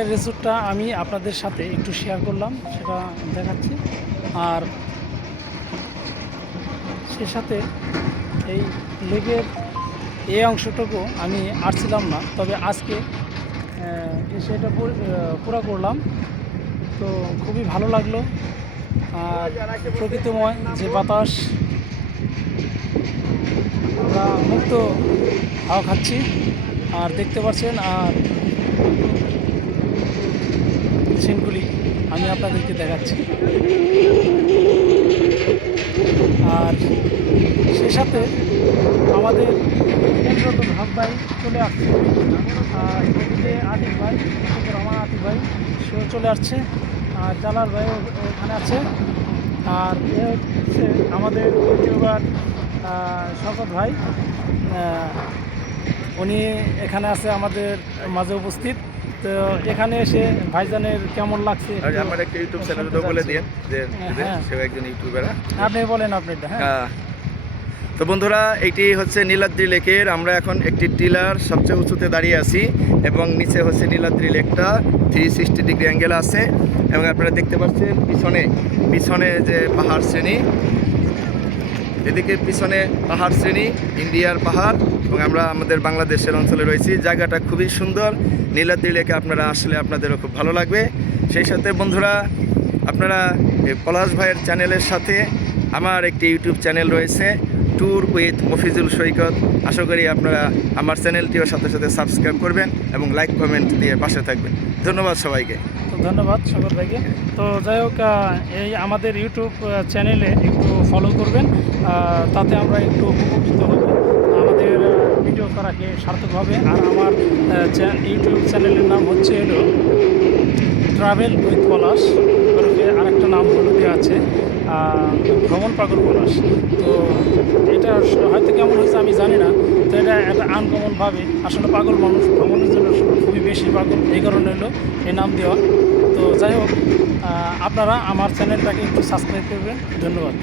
লেকের রিসোর্টটা আমি আপনাদের সাথে একটু শেয়ার করলাম, সেটা দেখাচ্ছি। আর সে সাথে এই লেকের এই অংশটুকু আমি আসছিলাম না, তবে আজকে এসে এটা পুরো করলাম। তো খুবই ভালো লাগলো। আর প্রকৃতিময় যে বাতাস, আমরা মুক্ত হাওয়া খাচ্ছি আর দেখতে পাচ্ছেন। আর সিনগুলি আমি আপনাদেরকে দেখাচ্ছি। আর সে সাথে আমাদের কেন্দ্রত ভাগ ভাই চলে আসছে। আর এদিকে আতিক ভাই, রহমান আতিক ভাই, সেও চলে আসছে। আর জালাল ভাই ওখানে আছে। আর এ হচ্ছে আমাদের ইউটিউবার শওকত ভাই, উনি এখানে আছে আমাদের মাঝে উপস্থিত। তো এখানে এসে ভাইজানের কেমন লাগছে আমার একটা ইউটিউব চ্যানেল বলে দিন যে সেও একজন ইউটিউবার। আপনি বলেন আপনারটা। হ্যাঁ, তো বন্ধুরা, এইটি হচ্ছে নীলাদ্রি লেকের, আমরা এখন একটি টিলার সবচেয়ে উঁচুতে দাঁড়িয়ে আছি এবং নিচে হচ্ছে নীলাদ্রি লেকটা 360 ডিগ্রি অ্যাঙ্গেল আছে। এবং আপনারা দেখতে পাচ্ছেন পিছনে যে পাহাড় শ্রেণী, এদিকে পিছনে পাহাড় শ্রেণী, ইন্ডিয়ার পাহাড়, এবং আমরা আমাদের বাংলাদেশের অঞ্চলে রয়েছি। জায়গাটা খুবই সুন্দর। নীলাদ্রি লেকে আপনারা আসলে আপনাদেরও খুব ভালো লাগবে। সেই সাথে বন্ধুরা, আপনারা পলাশ ভাইয়ের চ্যানেলের সাথে আমার একটি ইউটিউব চ্যানেল রয়েছে, ট্যুর উইথ মফিজুল সৈকত। আশা করি আপনারা আমার চ্যানেলটিও সাথে সাথে সাবস্ক্রাইব করবেন এবং লাইক কমেন্ট দিয়ে পাশে থাকবেন। ধন্যবাদ সবাইকে। তো ধন্যবাদ শওকত ভাইকে। তো যাই হোক, এই আমাদের ইউটিউব চ্যানেলে একটু ফলো করবেন, তাতে আমরা একটু উপকৃত হব, আমাদের ভিডিও করাকে সার্থক হবে। আর আমার ইউটিউব চ্যানেলের নাম হচ্ছে ট্রাভেল উইথ পলাশ, আরেকটা নাম হলো দেওয়া আছে ভ্রমণ পাগল পলাশ। তো এটা হয়তো কেমন হয়েছে আমি জানি না। তো এটা একটা আনকমনভাবে, আসলে পাগল মানুষ ভ্রমণের জন্য খুবই বেশি পাগল, এই কারণে হলো এই নাম দেওয়া। তো যাই হোক, আপনারা আমার চ্যানেলটাকে একটু সাবস্ক্রাইব করবেন। ধন্যবাদ।